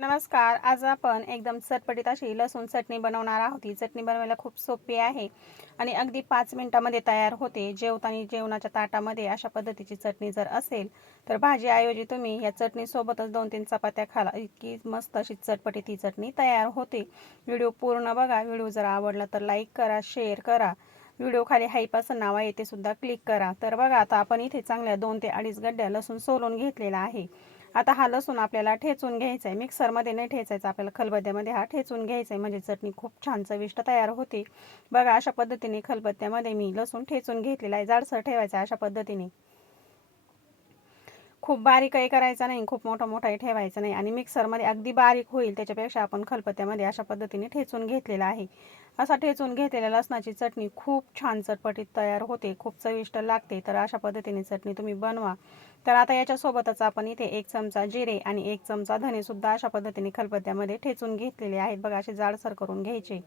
नमस्कार. आज आपण एकदम चटपटीत अशी लसूण चटणी बनवणार आहोत. ही चटणी बनवायला खूप सोपी आहे आणि अगदी 5 मिनिटांमध्ये तयार होते. जेवताना जेवणाच्या ताटामध्ये अशा पद्धतीची चटणी जर असेल, तर भाजीऐवजी तुम्ही या चटणीसोबतच 2-3 चपात्या खाला. इतकी मस्त अशी चटपटीत ही चटणी तयार होते. व्हिडिओ पूर्ण बघा. व्हिडिओ जर आवडला तर लाईक करा, शेअर करा. व्हिडिओ खाली हाईपासून नाव आहे ते सुद्धा क्लिक करा. तर बघा आता आपण इथे चांगल्या 2 ते 2.5 गड्ड्या लसूण सोलून घेतलेला आहे. आता हा लसूण आपल्याला ठेचून घ्यायचा आहे. मिक्सरमध्ये नाही ठेचायचा आपल्याला, खलबत्त्यामध्ये हा ठेचून घ्यायचा आहे, म्हणजे चटणी खूप छान चविष्ट तयार होते. बघा अशा पद्धतीने खलबत्त्यामध्ये मी लसूण ठेचून घेतलेला आहे. जाडसर ठेवायचा अशा पद्धतीने. खूप बारीकही करायचा नाही, खूप मोठाही ठेवायचं नाही आणि मिक्सरमध्ये अगदी बारीक होईल त्याच्यापेक्षा आपण खलबत्त्यामध्ये अशा पद्धतीने ठेचून घेतलेला आहे. असा ठेचून घेतलेल्या लसणाची चटणी खूप छान चटपटीत तयार होते, खूप चविष्ट लागते. तर अशा पद्धतीने चटणी तुम्ही बनवा. तर आता याच्यासोबतच आपण इथे 1 चमचा जिरे आणि 1 चमचा धनेसुद्धा अशा पद्धतीने खलबत्त्यामध्ये ठेचून घेतलेले आहेत. बघा असे जाडसर करून घ्यायचे.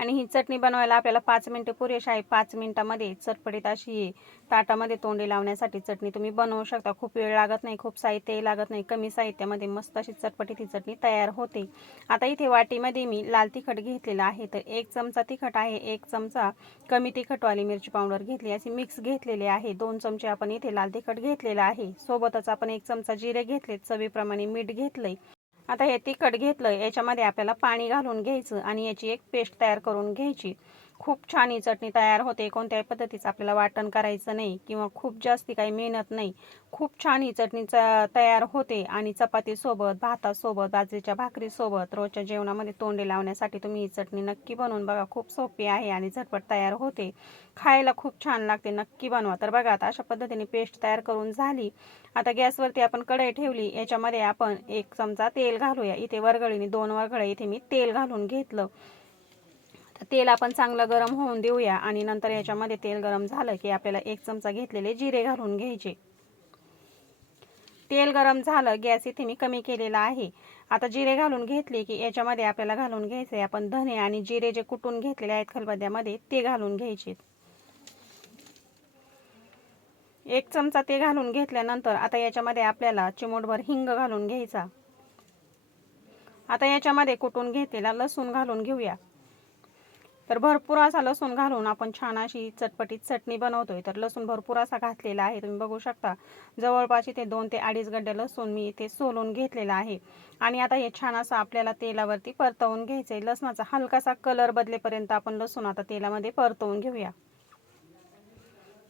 आणि ही चटणी बनवायला आपल्याला 5 मिनिटे पुरेशी आहे. 5 मिनिटांमध्ये चटपटीत अशी ताटामध्ये तोंडी लावण्यासाठी चटणी तुम्ही बनवू शकता. खूप वेळ लागत नाही, खूप साहित्यही लागत नाही. कमी साहित्यामध्ये मस्त अशी चटपटीत ही चटणी तयार होते. आता इथे वाटीमध्ये मी लाल तिखट घेतलेलं आहे. तर 1 चमचा तिखट आहे, 1 चमचा कमी तिखटवाली मिरची पावडर घेतली, अशी मिक्स घेतलेले आहे. 2 चमचे आपण इथे लाल तिखट घेतलेलं आहे. सोबतच आपण 1 चमचा जिरे घेतले, चवीप्रमाणे मीठ घेतलंय. आता हे तिखट घेतलं, याच्यामध्ये आपल्याला पाणी घालून घ्यायचं आणि याची एक पेस्ट तयार करून घ्यायची. खूप छान ही चटणी तयार होते. कोणत्याही पद्धतीचं आपल्याला वाटण करायचं नाही किंवा खूप जास्ती काही मेहनत नाही. खूप छान ही चटणी तयार होते आणि चपातीसोबत, भातासोबत, बाजरीच्या भाकरीसोबत रोजच्या जेवणामध्ये तोंडी लावण्यासाठी तुम्ही ही चटणी नक्की बनवून बघा. खूप सोपी आहे आणि झटपट तयार होते. खायला खूप छान लागते. नक्की बनवा. तर बघा आता अशा पद्धतीने पेस्ट तयार करून झाली. आता गॅसवरती आपण कढई ठेवली. याच्यामध्ये आपण 1 चमचा तेल घालूया. इथे वरघळीने 2 वरघळे इथे मी तेल घालून घेतलं. तर तेल आपण चांगलं गरम होऊन देऊया आणि नंतर याच्यामध्ये तेल गरम झालं की आपल्याला 1 चमचा घेतलेले जिरे घालून घ्यायचे. तेल गरम झालं, गॅस इथे मी कमी केलेला आहे. आता जिरे घालून घेतले की याच्यामध्ये आपल्याला घालून घ्यायचे आपण धने आणि जिरे जे कुटून घेतलेले आहेत खलबत्त्यामध्ये ते घालून घ्यायचे. 1 चमचा ते घालून घेतल्यानंतर आता याच्यामध्ये आपल्याला चिमूटभर हिंग घालून घ्यायचा. आता याच्यामध्ये कुटून घेतलेला लसूण घालून घेऊया. तर भरपूर असा लसूण घालून आपण छान अशी चटपटीत चटणी बनवतोय. तर लसूण भरपूर असा घातलेला आहे, तुम्ही बघू शकता. जवळपास इथे 2 ते 2.5 गड्डे लसूण मी इथे सोलून घेतलेला आहे. आणि आता हे छान असं आपल्याला तेलावरती परतवून घ्यायचंय. लसणाचा हलकासा कलर बदलेपर्यंत आपण लसूण आता तेलामध्ये परतवून घेऊया.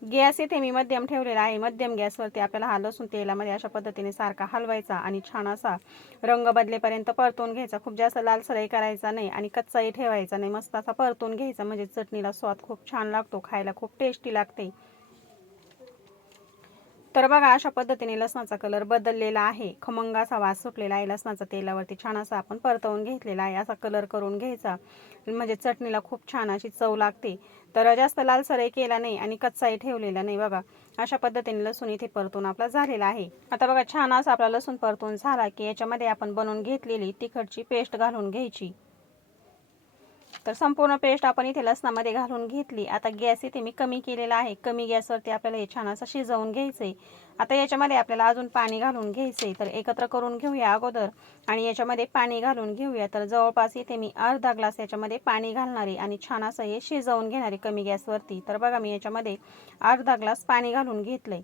गॅस इथे मी मध्यम ठेवलेला आहे. मध्यम गॅसवरती आपल्याला हा लसूण तेलामध्ये अशा पद्धतीने सारखा हलवायचा आणि छान असा रंग बदलेपर्यंत परतून घ्यायचा. खूप जास्त लालसरही करायचा नाही आणि कच्चाही ठेवायचा नाही. मस्त असा परतून घ्यायचा, म्हणजे चटणीला स्वाद खूप छान लागतो, खायला खूप टेस्टी लागते. तर बघा अशा पद्धतीने लसणाचा कलर बदललेला आहे. खमंग असा वास सुटलेला आहे लसणाचा तेलावरती. छान असा आपण परतवून घेतलेला आहे. असा कलर करून घ्यायचा, म्हणजे चटणीला खूप छान अशी चव लागते. तर जास्त लालसरही केला नाही आणि कच्चाही ठेवलेला नाही. बघा अशा पद्धतीने लसूण इथे परतून आपला झालेला आहे. आता बघा छान असा आपला लसूण परतून झाला की याच्यामध्ये आपण बनवून घेतलेली तिखटची पेस्ट घालून घ्यायची. तर संपूर्ण पेस्ट आपण इथे लसणामध्ये घालून घेतली. आता गॅस इथे मी कमी केलेला आहे. कमी गॅसवरती आपल्याला हे छान असं शिजवून घ्यायचंय. आता याच्यामध्ये आपल्याला अजून पाणी घालून घ्यायचंय. तर एकत्र करून घेऊया अगोदर आणि याच्यामध्ये पाणी घालून घेऊया. तर जवळपास इथे मी अर्धा ग्लास याच्यामध्ये पाणी घालणार आहे आणि छान असं हे शिजवून घेणार आहे कमी गॅसवरती. तर बघा मी याच्यामध्ये अर्धा ग्लास पाणी घालून घेतलंय.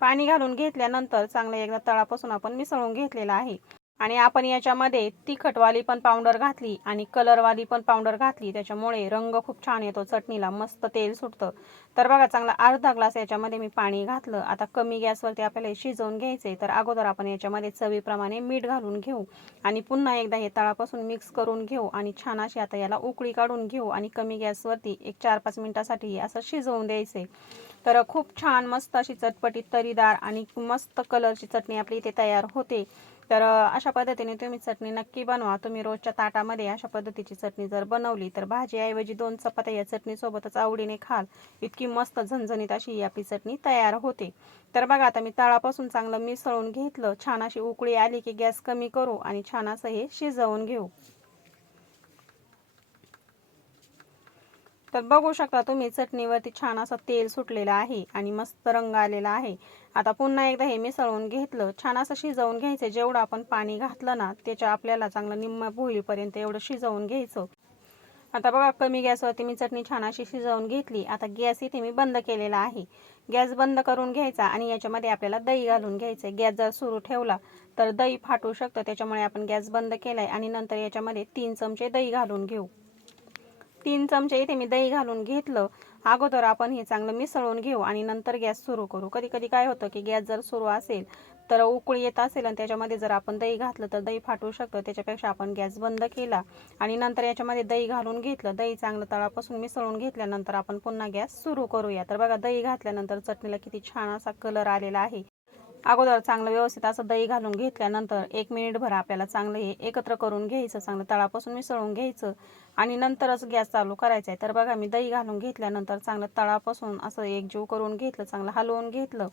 पाणी घालून घेतल्यानंतर चांगलं एकदा तळापासून आपण मिसळून घेतलेलं आहे. आणि आपण याच्यामध्ये तिखटवाली पण पावडर घातली आणि कलरवाली पण पावडर घातली, त्याच्यामुळे रंग खूप छान येतो चटणीला, मस्त तेल सुटतं. तर बघा चांगला अर्धा ग्लास याच्यामध्ये मी पाणी घातलं. आता कमी गॅसवरती आपल्याला हे शिजवून घ्यायचे. तर अगोदर आपण याच्यामध्ये चवीप्रमाणे मीठ घालून घेऊ आणि पुन्हा एकदा हे तळापासून मिक्स करून घेऊ आणि छान अशी आता याला उकळी काढून घेऊ आणि कमी गॅसवरती एक 4-5 मिनिटासाठी असं शिजवून द्यायचे. तर खूप छान मस्त अशी चटपटीत तरीदार आणि मस्त कलरची चटणी आपली इथे तयार होते. तर अशा पद्धतीने तुम्ही चटणी नक्की बनवा. तुम्ही रोजच्या ताटामध्ये अशा पद्धतीची चटणी जर बनवली तर भाजीऐवजी 2 चपात्या या चटणीसोबतच आवडीने खाल. इतकी मस्त झणझणीत अशी ही आपली चटणी तयार होते. तर बघा आता मी तळापासून चांगलं मिसळून घेतलं. छान अशी उकळी आली की गॅस कमी करू आणि छान असं हे शिजवून घेऊ. तर बघू शकता तुम्ही चटणीवरती छान असं तेल सुटलेलं आहे आणि मस्त रंग आलेला आहे। आता पुन्हा एकदा हे मिसळून घेतलं, छान असं शिजवून घ्यायचं। जेवढं आपण पाणी घातलं ना त्याच्या आपल्याला चांगलं निम्म होईपर्यंत एवढं शिजवून घ्यायचं। आता बघा कमी गॅसवरती मी चटणी छान अशी शिजवून घेतली। आता गॅस इथे मी बंद केलेला आहे। गॅस बंद करून घ्यायचा आणि याच्यामध्ये आपल्याला दही घालून घ्यायचं। गॅस जर सुरू ठेवला तर दही फाटू शकतं, त्याच्यामुळे आपण गॅस बंद केलाय आणि नंतर याच्यामध्ये 3 चमचे दही घालून घेऊ। 3 चमचे इथे मी दही घालून घेतलं। अगोदर आपण हे चांगलं मिसळून घेऊ आणि नंतर गॅस सुरू करू। कधी कधी काय होतं की गॅस जर सुरू असेल तर उकळी येत असेल आणि त्याच्यामध्ये जर आपण दही घातलं तर दही फाटू शकतं, त्याच्यापेक्षा आपण गॅस बंद केला आणि नंतर याच्यामध्ये दही घालून घेतलं। दही चांगलं तळापासून मिसळून घेतल्यानंतर आपण पुन्हा गॅस सुरू करूया। तर बघा दही घातल्यानंतर चटणीला किती छान असा कलर आलेला आहे। अगोदर चांगलं व्यवस्थित असं दही घालून घेतल्यानंतर 1 मिनिटभर आपल्याला चांगलं हे एकत्र करून घ्यायचं, चांगलं तळापासून मिसळून घ्यायचं आणि नंतरच गॅस चालू करायचा आहे। तर बघा मी दही घालून घेतल्यानंतर चांगलं तळापासून असं एकजीव करून घेतलं, चांगलं हलवून घेतलं।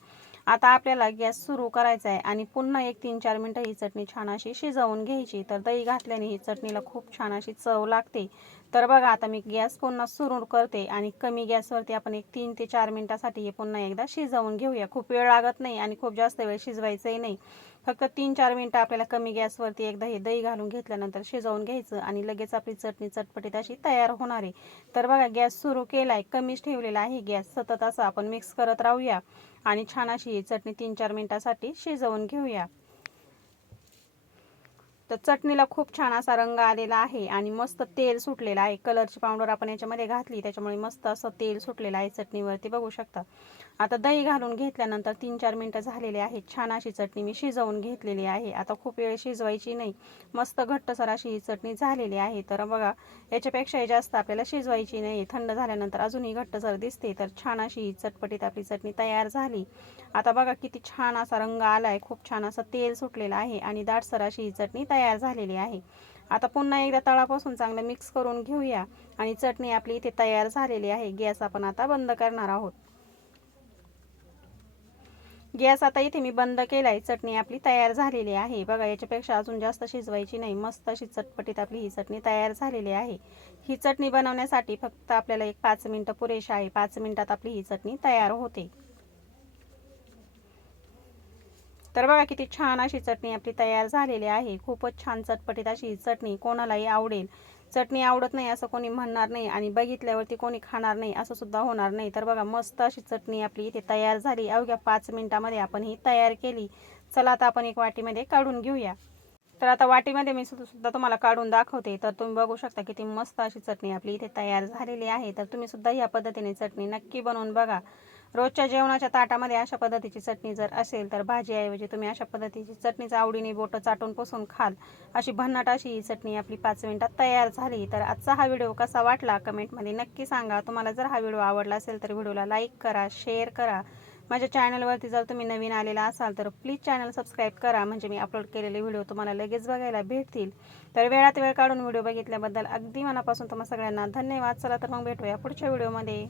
आता आपल्याला गॅस सुरू करायचा आहे आणि पुन्हा 1-3-4 मिनिटं ही चटणी छान अशी शिजवून घ्यायची। तर दही घातल्याने ही चटणीला खूप छान अशी चव लागते। तर बघा आता मी गॅस पुन्हा सुरू करते आणि कमी गॅसवरती आपण 3 ते 4 मिनिटासाठी हे पुन्हा एकदा शिजवून घेऊया। खूप वेळ लागत नाही आणि खूप जास्त वेळ शिजवायचंही नाही। फक्त 3-4 मिनिटं आपल्याला कमी गॅसवरती एकदा हे दही घालून घेतल्यानंतर शिजवून घ्यायचं आणि लगेच आपली चटणी चटपटीत अशी तयार होणार आहे। तर बघा गॅस सुरू केलाय, कमीच ठेवलेला आहे गॅस। सतत असं आपण मिक्स करत राहूया आणि छान अशी ही चटणी 3-4 मिनिटासाठी शिजवून घेऊया। तर चटणीला खूप छान असा रंग आलेला आहे आणि मस्त तेल सुटलेला आहे। कलरची पावडर आपण याच्यामध्ये घातली त्याच्यामुळे मस्त असं तेल सुटलेलं आहे चटणीवरती, बघू शकता। आता दही घालून घेतल्यानंतर 3-4 मिनिटं झालेले आहेत। छान अशी चटणी मी शिजवून घेतलेली आहे। आता खूप वेळ शिजवायची नाही, मस्त घट्टसर अशी ही चटणी झालेली आहे। तर बघा याच्यापेक्षाही जास्त आपल्याला शिजवायची नाही, थंड झाल्यानंतर अजूनही घट्टसर दिसते। तर छान अशी ही चटपटीत आपली चटणी तयार झाली। आता बघा किती छान असा रंग आलाय, खूप छान असं तेल सुटलेलं आहे आणि दाटसर अशी ही चटणी तयार झालेली आहे। आता पुन्हा एकदा तळापासून चांगलं मिक्स करून घेऊया आणि चटणी आपली इथे तयार झालेली आहे। गॅस आपण आता बंद करणार आहोत। गॅस आता इथे मी बंद केलाय, चटणी आपली तयार झालेली आहे। बघा याच्यापेक्षा अजून जास्त शिजवायची नाही, मस्त अशी चटपटीत आपली ही चटणी तयार झालेली आहे। ही चटणी बनवण्यासाठी फक्त आपल्याला 5 मिनिटं पुरेशी आहे। 5 मिनिटात आपली ही चटणी तयार होते। तर बघा किती छान अशी चटणी आपली तयार झालेली आहे। खूपच छान चटपटीत अशी ही चटणी, कोणालाही आवडेल। चटणी आवडत नाही असं कोणी म्हणणार नाही आणि बघितल्यावरती कोणी खाणार नाही असं सुद्धा होणार नाही। तर बघा मस्त अशी चटणी आपली इथे तयार झाली। अवघ्या 5 मिनिटामध्ये आपण ही तयार केली। चला आता आपण एक वाटीमध्ये काढून घेऊया। तर आता वाटीमध्ये मी सुद्धा तुम्हाला काढून दाखवते। तर तुम्ही बघू शकता किती मस्त अशी चटणी आपली इथे तयार झालेली आहे। तर तुम्ही सुद्धा या पद्धतीने चटणी नक्की बनवून बघा। रोजच्या जेवणाच्या ताटामध्ये अशा पद्धतीची चटणी जर असेल तर भाजीऐवजी तुम्ही अशा पद्धतीची चटणीच आवडीने बोटं चाटून पुसून खाल। अशी भन्नाट अशी ही चटणी आपली 5 मिनिटात तयार झाली। तर आजचा हा व्हिडिओ कसा वाटला कमेंटमध्ये नक्की सांगा। तुम्हाला जर हा व्हिडिओ आवडला असेल तर व्हिडिओला लाईक करा, शेअर करा। माझ्या चॅनलवरती जर तुम्ही नवीन आलेला असाल तर प्लीज चॅनल सबस्क्राईब करा, म्हणजे मी अपलोड केलेले व्हिडिओ तुम्हाला लगेच बघायला भेटतील। तर वेळात वेळ काढून व्हिडिओ बघितल्याबद्दल अगदी मनापासून तुम्हा सगळ्यांना धन्यवाद। चला तर मग भेटूया पुढच्या व्हिडिओमध्ये।